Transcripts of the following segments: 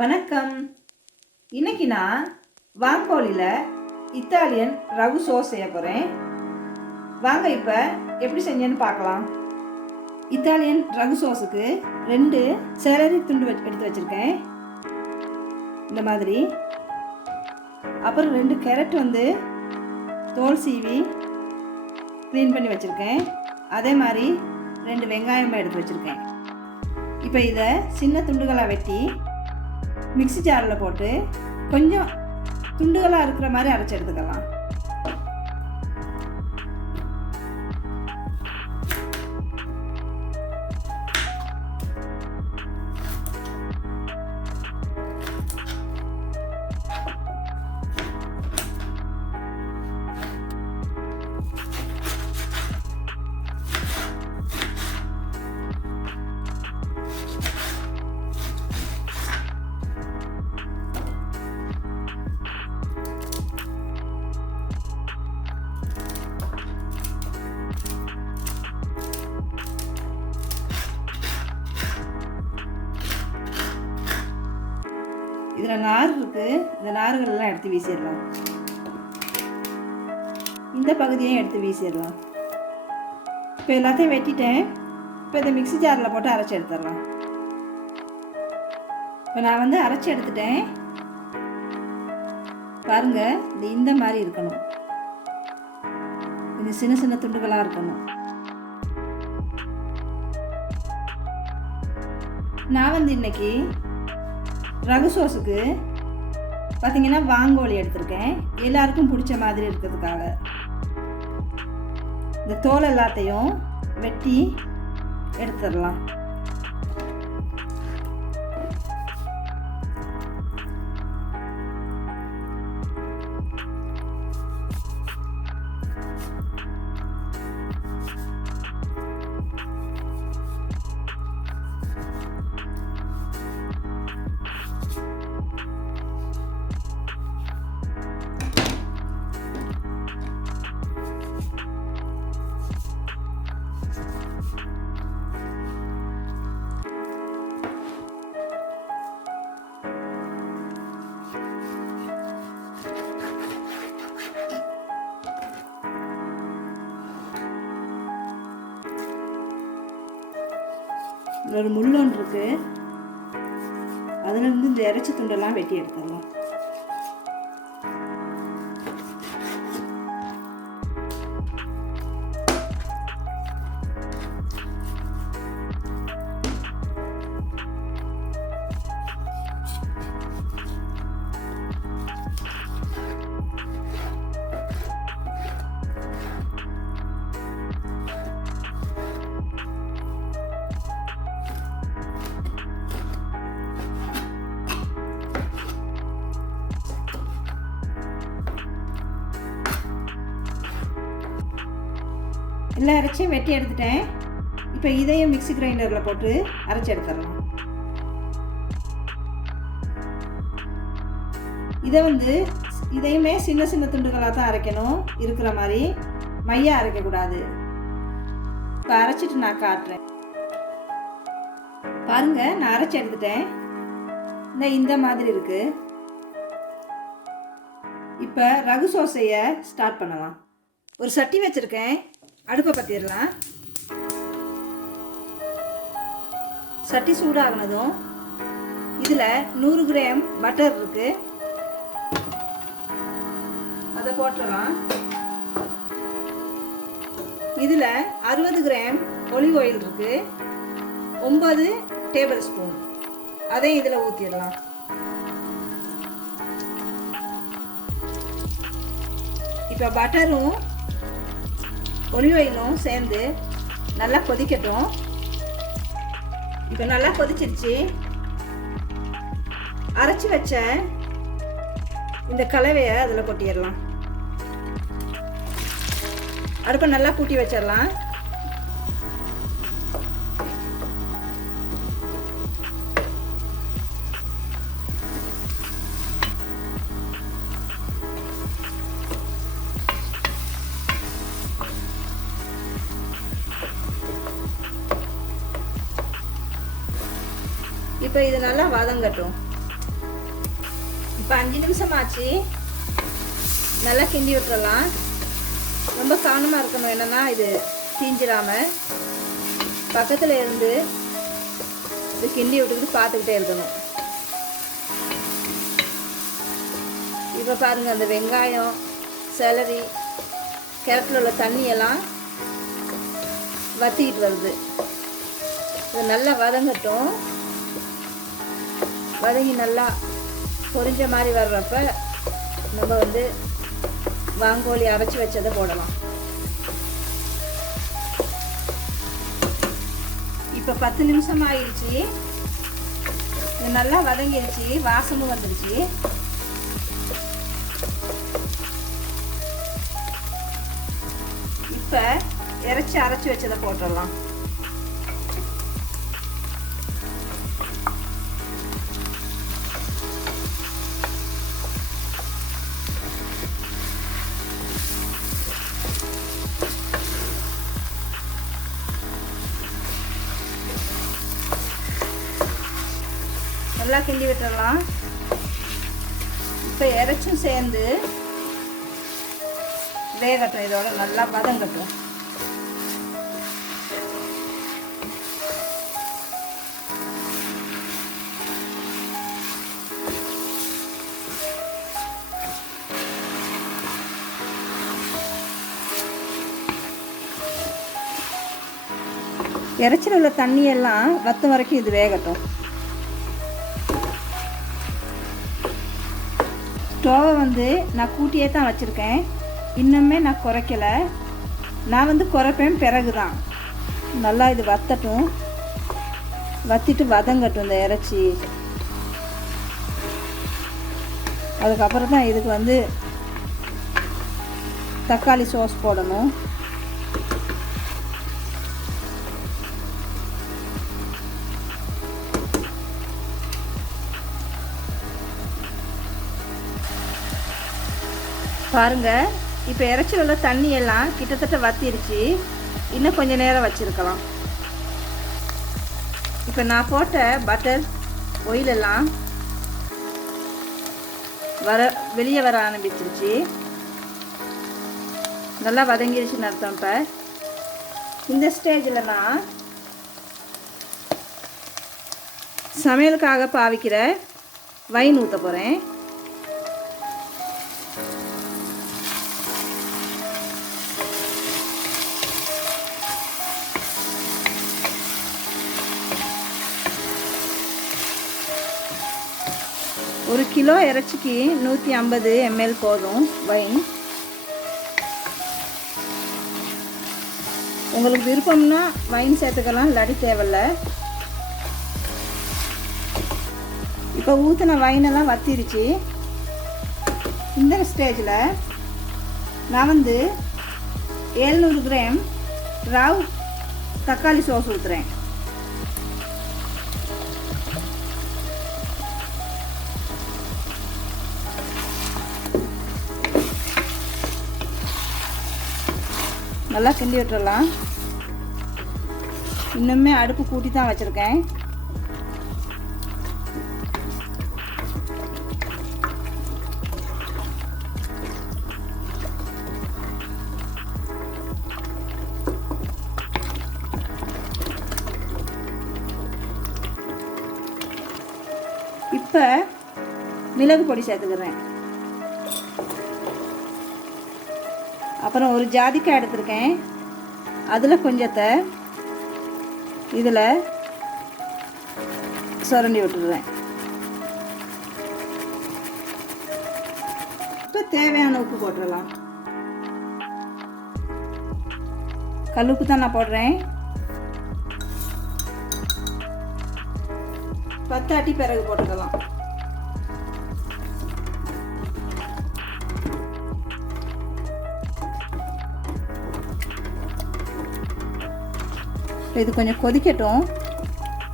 வணக்கம். இன்னைக்கு நான் வாங்கோலியில் இத்தாலியன் ரகு சோஸ் செய்ய போகிறேன். வாங்க இப்போ எப்படி செஞ்சேன்னு பார்க்கலாம். இத்தாலியன் ரகு சோஸுக்கு 2 சேலரி துண்டு எடுத்து வச்சுருக்கேன், இந்த மாதிரி. அப்புறம் 2 கேரட் தோல் சீவி க்ளீன் பண்ணி வச்சுருக்கேன். அதே மாதிரி 2 வெங்காயமும் எடுத்து வச்சுருக்கேன். இப்போ இதை சின்ன துண்டுகளாக வெட்டி மிக்ஸி ஜாரில் போட்டு கொஞ்சம் துண்டுகளாக இருக்கிற மாதிரி அரைச்சி எடுத்துக்கலாம். இதில் நார் இருக்குது, இந்த நார்களெல்லாம் எடுத்து வீசிடலாம். இந்த பகுதியையும் எடுத்து வீசிடலாம். இப்போ எல்லாத்தையும் வெட்டிட்டேன். இப்போ இதை மிக்ஸி ஜாரில் போட்டு அரைச்சி எடுத்துடலாம். இப்போ நான் அரைச்சி எடுத்துட்டேன். பாருங்கள், இது இந்த மாதிரி இருக்கணும். இது சின்ன சின்ன துண்டுகளாக இருக்கணும். நான் இன்னைக்கு ரகு சோஸுக்கு பார்த்தீங்கன்னா வாங்கோலி எடுத்திருக்கேன், எல்லாருக்கும் பிடிச்ச மாதிரி இருக்கிறதுக்காக. இந்த தோல் எல்லாத்தையும் வெட்டி எடுத்துடலாம். ஒரு முள் ஒன்று இருக்கு, அதுலேருந்து இந்த இறைச்சி துண்டெல்லாம் வெட்டி எடுத்துடலாம். எல்லா இறைச்சியும் வெட்டி எடுத்துட்டேன். இப்போ இதையும் மிக்ஸி கிரைண்டரில் போட்டு அரைச்சி எடுத்துடலாம். இதையுமே சின்ன சின்ன துண்டுகளாக தான் அரைக்கணும், இருக்கிற மாதிரி மையாக அரைக்கக்கூடாது. இப்போ அரைச்சிட்டு நான் காட்டுறேன். பாருங்கள், நான் அரைச்சி எடுத்துட்டேன். இந்த மாதிரி இருக்குது. இப்போ ரகு சோஸ் செய்ய ஸ்டார்ட் பண்ணலாம். ஒரு சட்டி வச்சுருக்கேன், அடுப்பை பற்றிடலாம். சட்டி சூடாகினதும் இதில் 100 கிராம் பட்டர் இருக்குது, அதை போட்டுடலாம். இதில் 60 கிராம் ஒலிவ் ஆயில் இருக்குது, 9 டேபிள் ஸ்பூன், அதையும் இதில் ஊற்றிடலாம். இப்போ பட்டரும் ஒலிவ் ஆயிலும் சேர்ந்து நல்லா கொதிக்கட்டும். இப்போ நல்லா கொதிச்சிருச்சு. அரைச்சி வச்ச இந்த கலவையை அதில் கொட்டிடலாம். அடுப்பை நல்லா கூட்டி வச்சிடலாம். இப்போ இது நல்லா வதங்கட்டும். இப்போ 5 நிமிஷம் ஆச்சு. நல்லா கிண்டி விட்டுறலாம். ரொம்ப கவனமாக இருக்கணும், என்னென்னா இது தீஞ்சிடாமல் பக்கத்தில் இருந்து இது கிண்டி விட்டுக்கிட்டு பார்த்துக்கிட்டே இருக்கணும். இப்போ பாருங்கள், அந்த வெங்காயம், செலரி, கேரட்டில் உள்ள தண்ணியெல்லாம் வற்றிக்கிட்டு வருது. இது நல்லா வதங்கட்டும். வதங்கி நல்லா பொரிஞ்ச மாதிரி வர்றப்ப நம்ம வந்து வாங்கோலி அரைச்சி வச்சதை போடலாம். இப்போ 10 நிமிஷம் ஆயிடுச்சு. இது நல்லா வதங்கிடுச்சு, வாசமும் வந்துடுச்சு. இப்போ இறைச்சி அரைச்சி வச்சதை போட்டுடலாம். நல்லா கிண்டி விட்டுடலாம். இப்போ இறைச்சும் சேர்ந்து வேகட்டும். இதோட நல்லா வதங்கட்டும். இறைச்சியில் உள்ள தண்ணியெல்லாம் வத்தும் வரைக்கும் இது வேகட்டும். ஸ்டோவை வந்து நான் கூட்டியே தான் வச்சுருக்கேன். இன்னுமே நான் குறைக்கலை. நான் வந்து குறைப்பேன் பிறகு தான். நல்லா இது வத்தட்டும். வத்திட்டு வதங்கட்டும் இந்த இறைச்சி. அதுக்கப்புறம் தான் இதுக்கு வந்து தக்காளி சாஸ் போடணும். பாருங்கள், இப்போ இறைச்சியில் உள்ள தண்ணி எல்லாம் கிட்டத்தட்ட வத்திருச்சு. இன்னும் கொஞ்சம் நேரம் வச்சுருக்கலாம். இப்போ நான் போட்ட பட்டர் ஆயிலெல்லாம் வெளியே வர ஆரம்பிச்சிருச்சு. நல்லா வதங்கிருச்சுன்னு அர்த்தம். இப்போ இந்த ஸ்டேஜில் நான் சமையலுக்காக பாவிக்கிற வைன் ஊற்ற போகிறேன். ஒரு கிலோ இறைச்சிக்கு 150 ml போதும் வைன். உங்களுக்கு விருப்பம்னா வைன் சேர்த்துக்கலாம், இல்லாட்டி தேவையில்லை. இப்போ ஊற்றின வைனெல்லாம் வத்திருச்சு. இந்த ஸ்டேஜில் நான் வந்து 700 கிராம் ராவ் தக்காளி சாஸ் ஊற்றுறேன். நல்லா கிண்டி விட்டுறலாம். இன்னுமே அடுப்பு கூட்டி தான் வச்சுருக்கேன். இப்போ மிளகு பொடி சேர்த்துக்கிறேன். அப்புறம் ஒரு ஜாதிக்காய் எடுத்துருக்கேன். அதில் கொஞ்சத்தை இதில் சுரண்டி விட்டுடுறேன். இப்போ தேவையான உப்பு போட்டுடலாம். கல்லுப்பு தான் நான் போடுறேன். 10 அடி பிறகு போட்டுக்கலாம். இது கொஞ்சம் கொதிக்கட்டும்.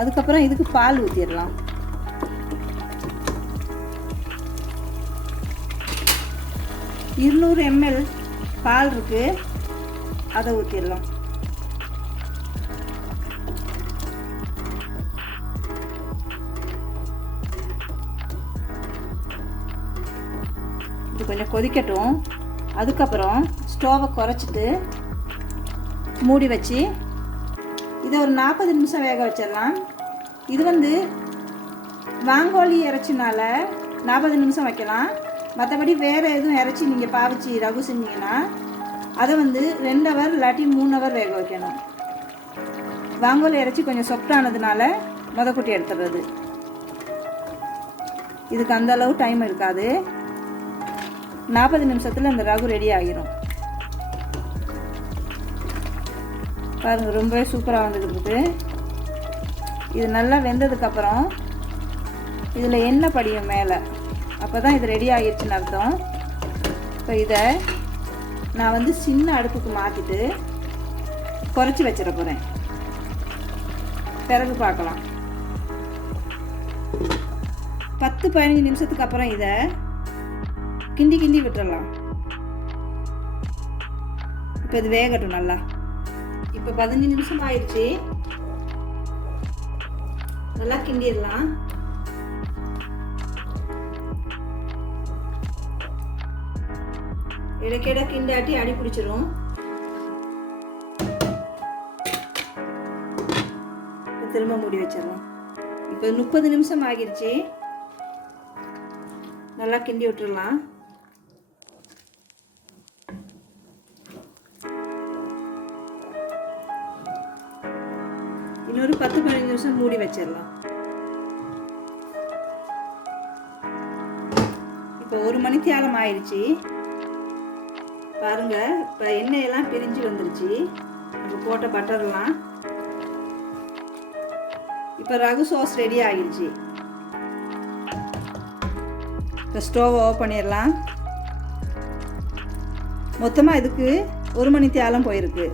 அதுக்கப்புறம் இதுக்கு பால் ஊற்றிடலாம். இருநூறு ml பால் இருக்குது, அதை ஊற்றிடலாம். கொஞ்சம் கொதிக்கட்டும். அதுக்கப்புறம் ஸ்டோவை குறைச்சிட்டு மூடி வச்சு இதை ஒரு 40 நிமிஷம் வேக வச்சிடலாம். இது வாங்கோலி இறைச்சினால 40 நிமிஷம் வைக்கலாம். மற்றபடி வேறு எதுவும் இறைச்சி நீங்கள் பாவிச்சு ரகு செஞ்சீங்கன்னா அதை 2 ஹவர் இல்லாட்டி 3 ஹவர் வேக வைக்கணும். வாங்கோலி இறைச்சி கொஞ்சம் சொஃப்டானதுனால மொதக்குட்டி எடுத்துடுறது. இதுக்கு அந்தளவு டைம் இருக்காது. 40 நிமிஷத்தில் இந்த ரகு ரெடி ஆகிரும். பாருங்கள், ரொம்பவே சூப்பராக வந்துருக்கு. இது நல்லா வெந்ததுக்கப்புறம் இதில் எண்ணெய் படியும் மேலே, அப்போ தான் இது ரெடி ஆகிடுச்சுன்னு அர்த்தம். இப்போ இதை நான் சின்ன அடுப்புக்கு மாற்றிட்டு குறைச்சி வச்சிட போகிறேன். பிறகு பார்க்கலாம். 10-15 நிமிஷத்துக்கு அப்புறம் இதை கிண்டி விட்டுடலாம். இப்போ இது வேகட்டும் நல்லா. இப்போ 15 நிமிஷம் ஆயிடுச்சு. நல்லா கிண்டிடலாம். இடைக்கிட கிண்டாட்டி அடி பிடிச்சிரும். திரும்ப மூடி வச்சிடலாம். இப்போ 30 நிமிஷம் ஆகிடுச்சு. நல்லா கிண்டி விட்டுடலாம். இன்னொரு 10-15 நிமிஷம் மூடி வச்சிடலாம். இப்போ 1 மணித்தியாலம் ஆயிடுச்சு. பாருங்க, இப்போ எண்ணெயெல்லாம் பிரிஞ்சு வந்துருச்சு. நம்ம போட்ட பட்டர்லாம். இப்போ ரகு சாஸ் ரெடி ஆகிடுச்சு. இப்போ ஸ்டவ் ஆஃப் பண்ணிடலாம். மொத்தமாக இதுக்கு 1 மணித்தியாலம் போயிருக்கு.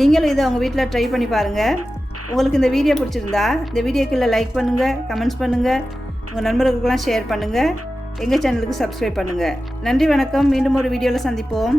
நீங்களும் இதை உங்கள் வீட்டில் ட்ரை பண்ணி பாருங்கள். உங்களுக்கு இந்த வீடியோ பிடிச்சிருந்தா இந்த வீடியோக்குள்ளே லைக் பண்ணுங்கள், கமெண்ட்ஸ் பண்ணுங்கள், உங்கள் நண்பர்களுக்கெல்லாம் ஷேர் பண்ணுங்கள், எங்கள் சேனலுக்கு சப்ஸ்கிரைப் பண்ணுங்கள். நன்றி, வணக்கம். மீண்டும் ஒரு வீடியோவில் சந்திப்போம்.